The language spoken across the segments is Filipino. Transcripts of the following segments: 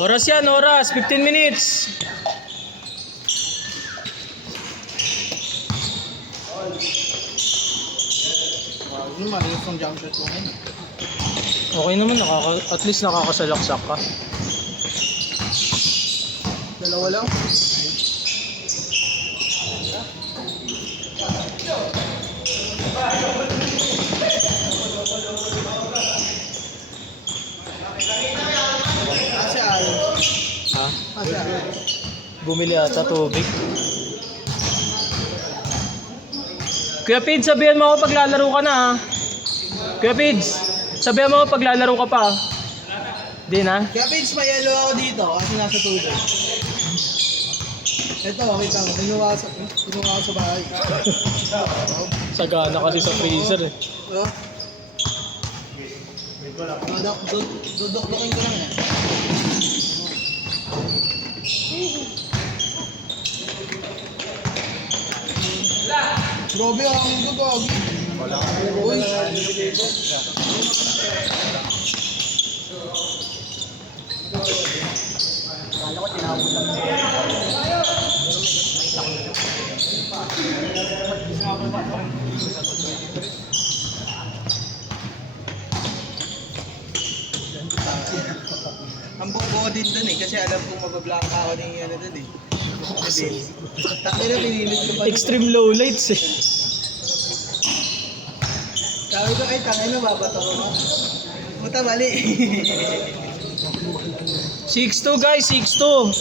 Oras yan, oras. 15 minutes. Yung malinis yung jump shot ko ngayon. Okay naman, at least nakakasalaksak ka. Dalawa lang. Kasi ayaw. Ha? Kasi ayaw. Bumili ata tubig. Kuya Pids, sabihan mo ako pag lalaro ka na ha. Kuya Pids, sabihan mo ako pag lalaro ka pa ha. Di na? Kaya Page, may yellow ako dito kasi nasa tubig. Ito, kita mo. Kinuha ko sa bahay. Sagana kasi sa freezer eh. Oh. Dudok-dokin ko lang eh. Grabe ang ito ba? Uy! Kala ko tinawag lang. Ang buo din dun eh, kasi alam kong mabablak ako ng ano dun eh. Takira pinilit ko pa. Extreme low lights eh. Sabi ko, ay tangay na babato ko. Puta, mali. 6-2 guys, 6-2.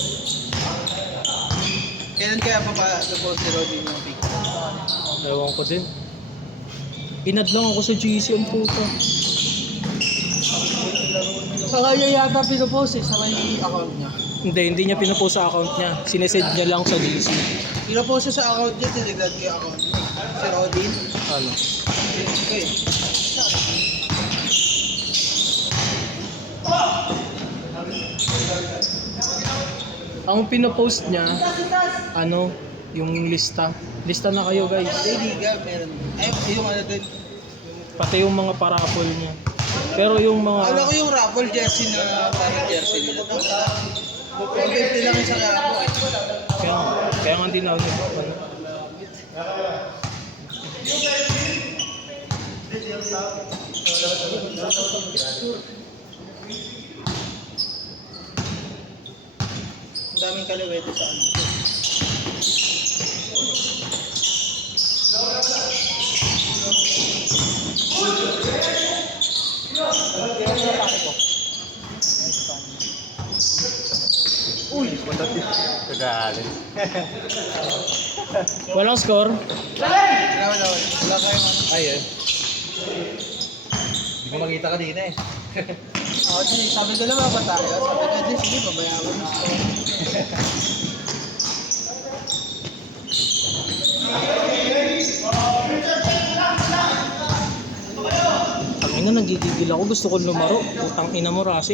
Kailan kaya pa ba suppose si Robin yung pick? Ewan ko din. Inad lang ako sa GC ang puta. Saka niya yata pinupost eh, sa may account niya. Hindi niya pinupost sa account niya. Sinesend niya lang sa GC. Pinupost siya sa account niya, tinignan ko yung account niya. Si Robin. Ano? Okay. Ang pinopost niya, ano, yung lista. Lista na kayo guys. Hindi ka, meron. Ay, yung ano din. Pati yung mga parapol niya. Pero yung mga... Alam ko yung raffle jersey na parang jersey nila. 150 lang yung sa kaya ako eh. Kaya nga hindi na ako nagpapan. Ang daming kaliwete sa ano. Uy! Kagalit. Walang score? Wala kayo man. Ayun. Hindi ko makita kanina eh. Ako din, sabi ko naman ba tayo? Sabi ko din, sige, babayaran mo. Ang ina, nagigigil ako. Gusto ko lumaro. Putang ina mo, Rasi.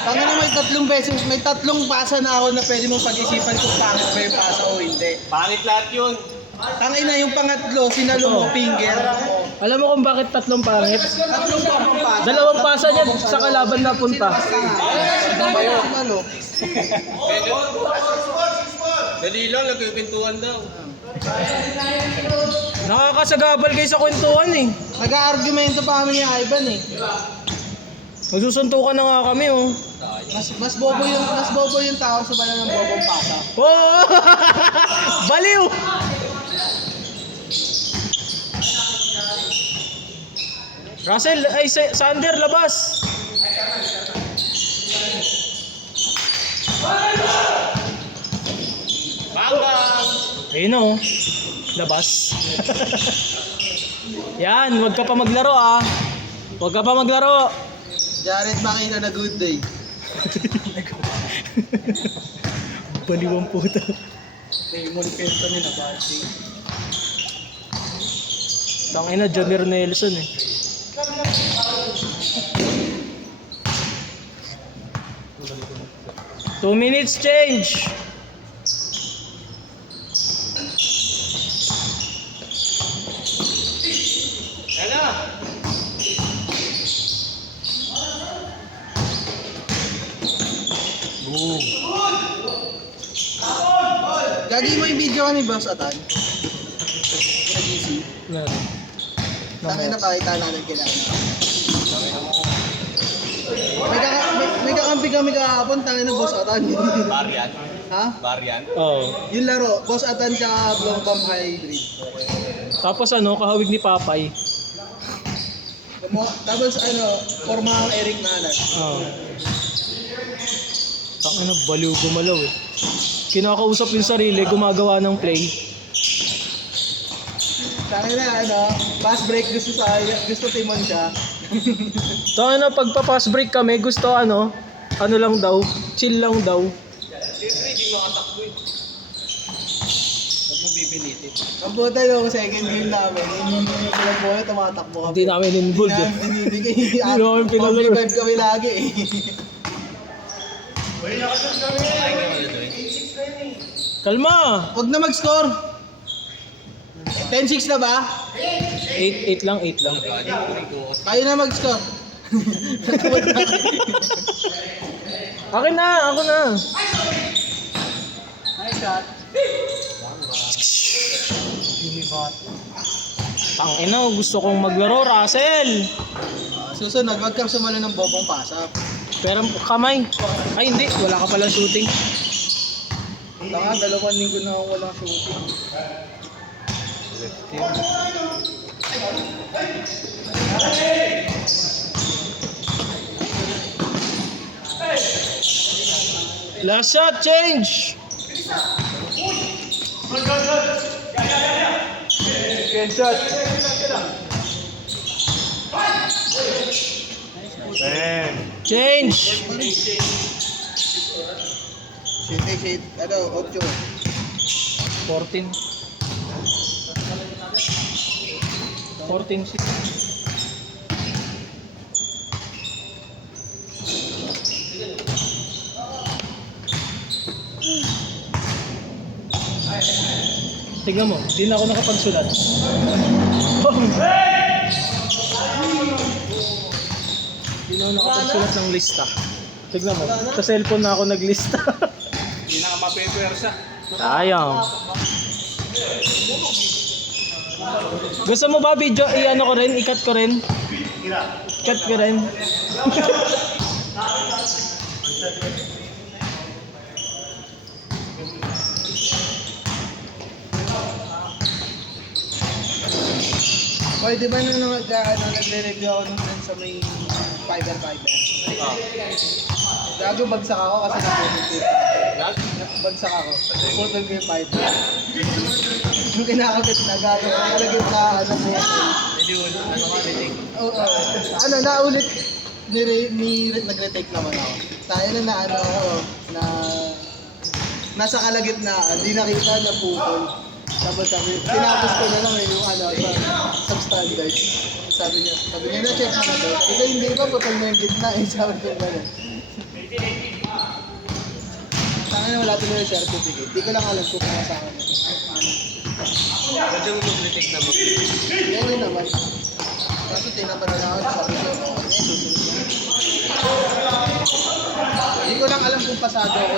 Tanga na may tatlong pasa na ako na pwede mong pag-isipan kung pangit ba yung pasa o hindi. Pangit lahat yun. Tangin na yung pangatlo, sinalo mo finger. Alam mo kung bakit tatlong pangit? Tatlong pasa. Dalawang pasa niya sa kalaban na punta. Ano ba yun? Ano? Dali lang, nagpipintuan daw. Nakakasagabal kayo sa kwentuhan eh. Nag-aargumento pa kami ni Ivan eh. Magsusuntukan na nga kami oh. Mas bobo yung tao sa bayan ng bobong pasa. Oh! Baliw! Russell, ay Sander, labas! Bang! Ayun oh, labas. Yan, wag ka pa maglaro ah. Wag ka pa maglaro. Jared Makina na good day. Baliw ang puta. Raymond Pento nila party. Tangina, Johnny Nelson eh. Two minutes change. Yan na! Gagi mo yung video ka ni Boss Atan. Nag-GC. Na. Tangin na pakita natin kailangan. May kakampi kami kahapon, tangin na Boss Atan. Variant. Ha? Variant. Oh. Yung laro, Boss Atan tsaka Blong Bomb Hybrid. Tapos ano, kahawig ni Papay. Tapos ano, forma ang Eric Nanas. Oh. Tangina, baliw gumalaw eh. Kinakausap yung sarili, gumagawa ng play. Tangin na ano, pass break gusto Timon siya. Tangina, pagpa-pass break kami, gusto ano lang daw, chill lang daw. Siyempre, hindi makatakbo eh. Huwag mo pipilitin. Ang puta yung second game namin, hindi sila po tumatakbo kami. Hindi namin involved eh. Hindi Hindi namin pinalaro. Pag kami lagi eh. Kalma! Huwag na mag-score. 10-6 na ba? 8 lang, 8 lang. Kayo na mag-score. Akin na, ako na. Nice shot. Tangina, gusto kong maglaro, Russell. Susunod, wag kang sumalo ng bobong pasa. Pero kamay. Ay hindi, wala ka pala shooting. Tanga, 2 linggo na ako walang shooting. Last shot, change! Good shot. Change! Shit. Ano, 8. 14. 14, 6. Tignan mo, di na ako nakapagsulat. Di na ako nakapagsulat ng lista. Tignan mo, sa cellphone na ako naglista. Hindi na mapipwersa. Sayang. Gusto mo ba video, i-ano ko rin, i-cut ko rin? Cut ko rin. Hoy, di ba nung nagre-review ako nung dun sa may fiber? Gago, bagsak ako kasi naputol ko. Bagsak ako. Putol ko yung fiber. Yung kinakabit na gago, nakalagay na ano mo. Oo. Ano, naulit. Nagretake naman ako. Tayo na ano ako, nasa kalagitnaan, di nakita na putol. Tapos tinapos ko na lang yung ano, substandard. Sabi niya, na-check mo na daw. Ito hindi ba, putol na yung gitna eh. Sabi ko gano'n. Saan na wala tuloy yung certificate. Di ko lang alam kung kung saan ito. Pwede mo mag-retake na mo. Yan yun naman. Kaso tinapan na ako, sabi ko, susunod. Di ko lang alam kung pasado ako.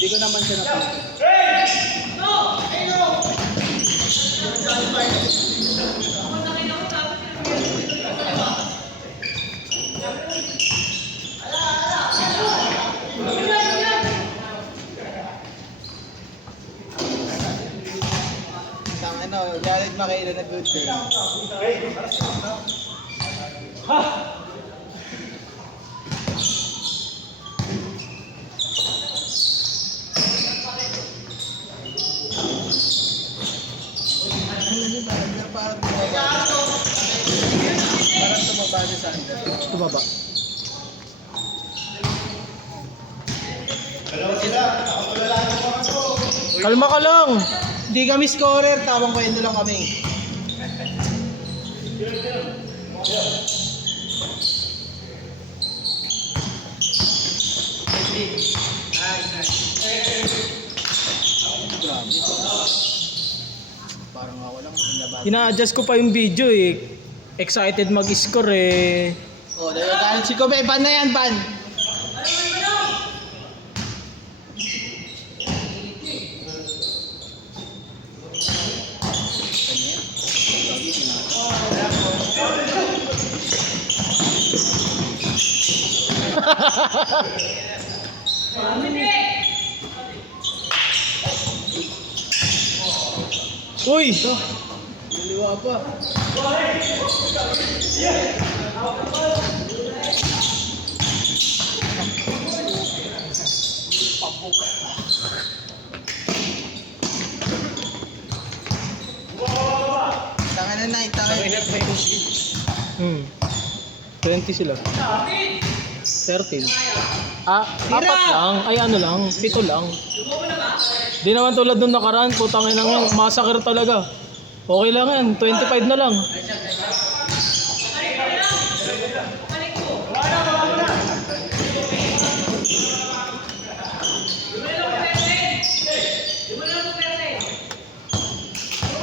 Di ko naman siya napagod. Isang ano, Jared Makayla na good thing. Parang tumaba niya sa akin. Tumaba. Kalma ka lang. Hindi kami scorer, tawang kwento lang kami. Grabe. Parang ako lang pinababa. Ina-adjust ko pa yung video eh. Excited mag-score eh. Oh, dahil galit si Kobe, pan na yan, pan. Uy! Naliwa pa. Tanga na na, itangin. Ay, na 20. 20 sila. 13. Apat lang. Ay ano lang. 7 lang. Di naman tulad nung nakaraan. Putang ina nga. Massacre talaga. Okay lang yan. 25 na lang.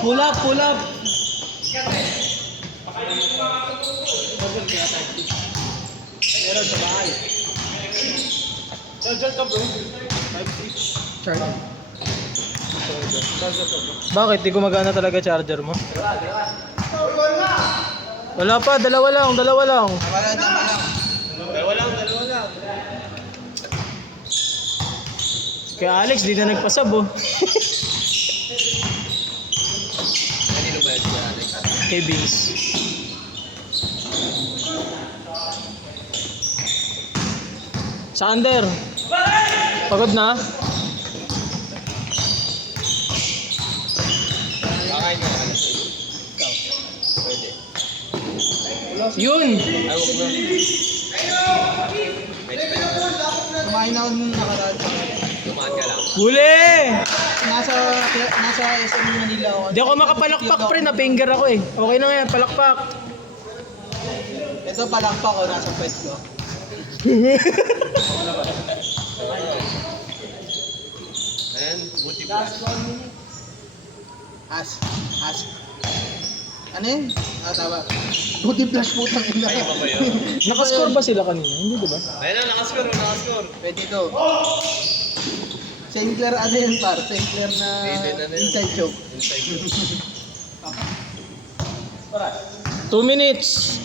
Pull up, pull up. Meron sa bahay. Diyan ka bro. Bakit? Di gumagana talaga charger mo? Wala pa. Dalawa lang. Tama lang. Dalawa lang. Kaya Alex, di na nagpasab oh. Kanino ba yan Alex? Kay Vince. Sa under. Pagod na? Kakain ka Alex. Pwede. Yun! Ay, wag na. Kumain ako nung nakaraan. Tumaan ka lang. Huli! Nasa SM Manila ako. Di ako makapalakpak pre, na-finger ako eh. Okay na nga yan, palakpak. Ito palakpak ko, nasa pet ko. Ayan, buti ba? As. Ano yun? Tama. Buti flash putang ina. Ay, iba ba yun? Nakascore ba sila kanina? Hindi diba? Ayun na, nakascore. Pwede to. Sinclair ano yun par? Sinclair na inside joke. Inside. 2 minutes.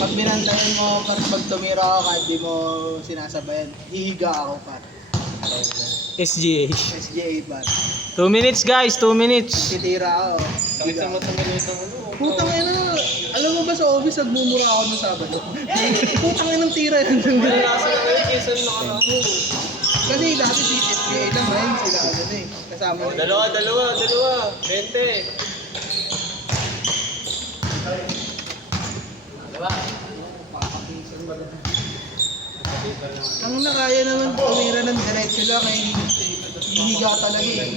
Pag binantayan mo, pag tumira ako kahit di mo sinasabayan, hihiga ako par. SGA. SGA par. 2 minutes guys, 2 minutes. Titira ako. Sakit sa mata mo ng ano. Putang ina, alam mo ba sa office nagmumura ako ng Sabado? Putang ina ng tira yun. Nasa na ngayon, kaysa nung nakaraan. Kasi dati si SGA lang ngayon sila ano na eh. Kasama na. Dalawa. 20. Ang nakaya naman tumira ng diretso lang ay hihiga talaga eh.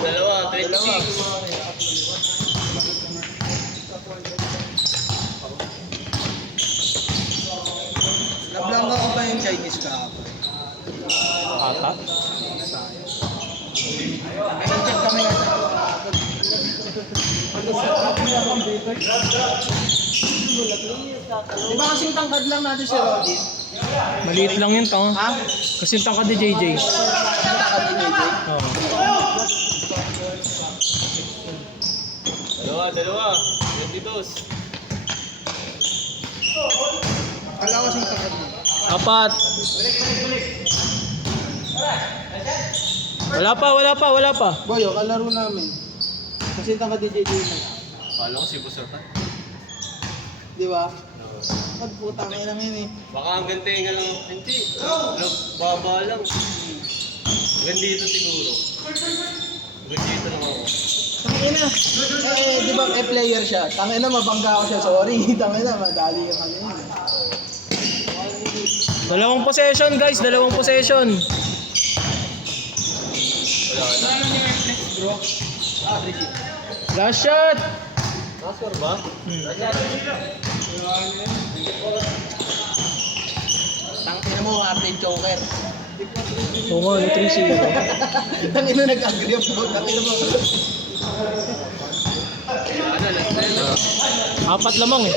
Dalawa. 26. Nablangga ko pa yung Chinese kahapon. Ata? May check kami nga sa kahapon. Di ba kasing tangkad lang natin si Roddy? Maliit lang yun tanga. Ha? Kasi tangkad ni JJ. Tangkad ni JJ? Oo. Dalawa. 22. Kala ko kasing tangkad mo. 4. Wala pa. Boy, yung kalaro namin. Kasi tangkad ni JJ na. Kala ko si Busser ka. Di ba? Pag putang ina yun eh. Baka hanggang tenga lang. Hindi. Baba lang. Hanggang dito siguro. Hanggang dito lang ako. Tangina. Di ba player siya? Tangina mabangga ako siya. Sorry. Tangina madali yung ano yun. Dalawang possession guys, dalawang possession. Wala na. Last shot. Nakascore ba? Tangina mo Martin Choker. Oo nga, yung 3-0. Tangina nag-agree ako. Tangina mo. Wala na, last na. 4 lamang eh.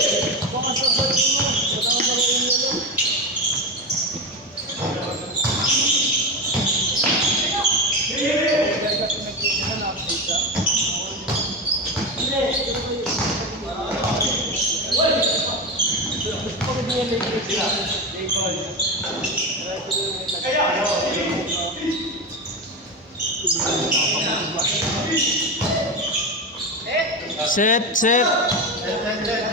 Set.